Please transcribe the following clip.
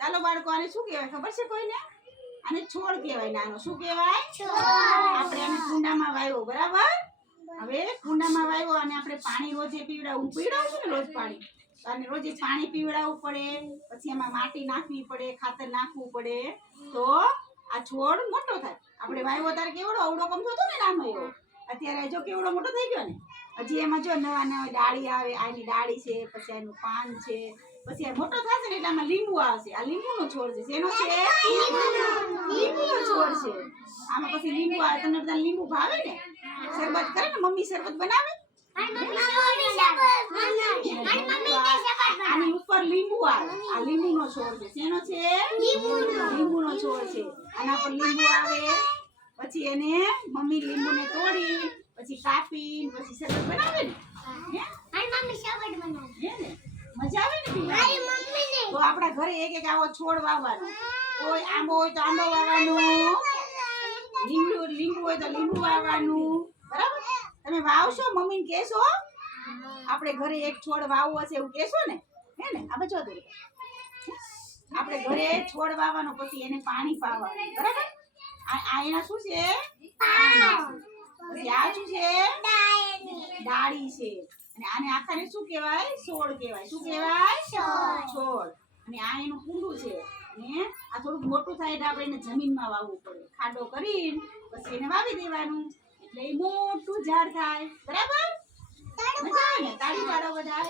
ચાલો બાળકો, આને શું કહેવાય ખબર છે કોઈને? આને છોડ કહેવાય. નાનો શું કહેવાય? આપણે આને કુંડામાં વાવ્યો, બરાબર? હવે કુંડામાં વાવ્યો અને આપણે પાણી રોજે પીવડાવવું. પીવડાવું છું ને રોજ પાણી, અને રોજે પાણી પીવડાવવું પડે, પછી એમાં માટી નાખવી પડે, ખાતર નાખવું પડે, તો આ છોડ મોટો થાય. આપણે વાવ્યો ત્યારે કેવડો અવડો કમ થતો ને નાનો એવો, અત્યારે જો કેવડો મોટો થઈ ગયો ને. હજી એમાં જો નવા નવા ડાળી આવે, આની ડાળી છે, પછી એનું પાન છે, પછી આ મોટો થશે ને એટલે આમાં લીંબુ આવશે. આ લીંબુનો છોડ છે. શેનો છે? લીંબુનો છોડ છે. આમાં પછી લીંબુ આવે. તમને બધા લીંબુ ભાવે ને? શરબત કરે ને મમ્મી, શરબત બનાવે. આની ઉપર લીંબુ આવે. આ લીંબુનો છોડ છે. શેનો છે? લીંબુનો છોડ છે. આના પર લીંબુ આવે, પછી એને મમ્મી લીંબુને તોડી, પછી કાપી, પછી શરબત બનાવે ને. મજા આવે ને પીવાની. તો આપણા ઘરે એક એક આવો છોડ વાવવાનો. કોઈ આંબો હોય તો આંબો વાવવાનો, લીંબુ હોય તો લીંબુ વાવવાનું, બરાબર? તમે વાવશો? મમ્મીને કહેશો આપણે ઘરે એક છોડ વાવવો છે એવું કહેશો ને? હે ને? આ બચો દે. આપણે ઘરે છોડ વાવવાનો, પછી એને પાણી પાવાનું, બરાબર? આ એના શું છે? પછી આ શું છે? ડાળી છે. અને આને આખાને શું કહેવાય? છોડ કહેવાય. શું કહેવાય? છોડ. અને આ એનું કુંડું છે. અને આ થોડું મોટું થાય એટલે આપણે એને જમીનમાં વાવવું પડે. ખાડો કરીને પછી એને વાવી દેવાનું, એટલે એ મોટું ઝાડ થાય, બરાબર? મજા આવે ને? તાળી પાડો બધા.